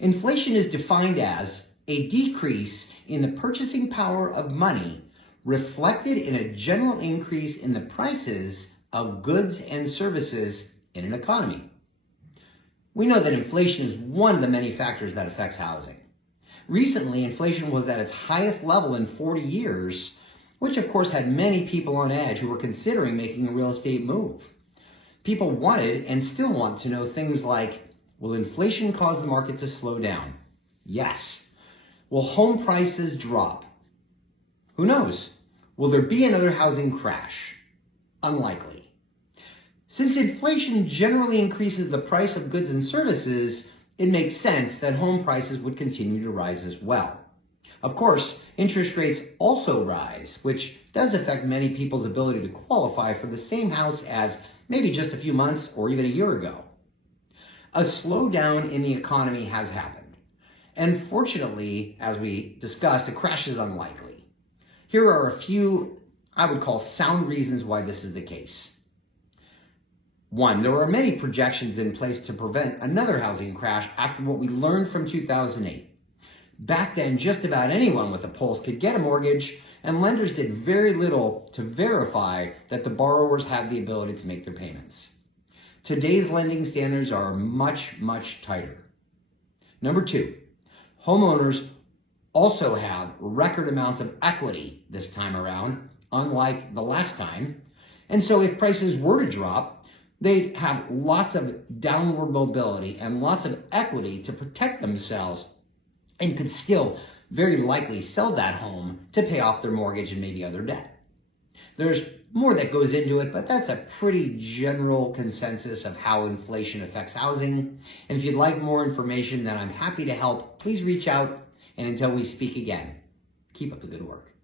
Inflation is defined as a decrease in the purchasing power of money reflected in a general increase in the prices of goods and services in an economy. We know that inflation is one of the many factors that affects housing. Recently, inflation was at its highest level in 40 years, which of course had many people on edge who were considering making a real estate move. People wanted and still want to know things like, will inflation cause the market to slow down? Yes. Will home prices drop? Who knows? Will there be another housing crash? Unlikely. Since inflation generally increases the price of goods and services, it makes sense that home prices would continue to rise as well. Of course, interest rates also rise, which does affect many people's ability to qualify for the same house as maybe just a few months or even a year ago. A slowdown in the economy has happened. And fortunately, as we discussed, a crash is unlikely. Here are a few, I would call, sound reasons why this is the case. One, there are many projections in place to prevent another housing crash after what we learned from 2008. Back then, just about anyone with a pulse could get a mortgage, and lenders did very little to verify that the borrowers had the ability to make their payments. Today's lending standards are much, much tighter. Number two, homeowners also have record amounts of equity this time around, unlike the last time. And so if prices were to drop, they'd have lots of downward mobility and lots of equity to protect themselves, and could still very likely sell that home to pay off their mortgage and maybe other debt. There's more that goes into it, but that's a pretty general consensus of how inflation affects housing. And if you'd like more information, then I'm happy to help. Please reach out, and until we speak again, keep up the good work.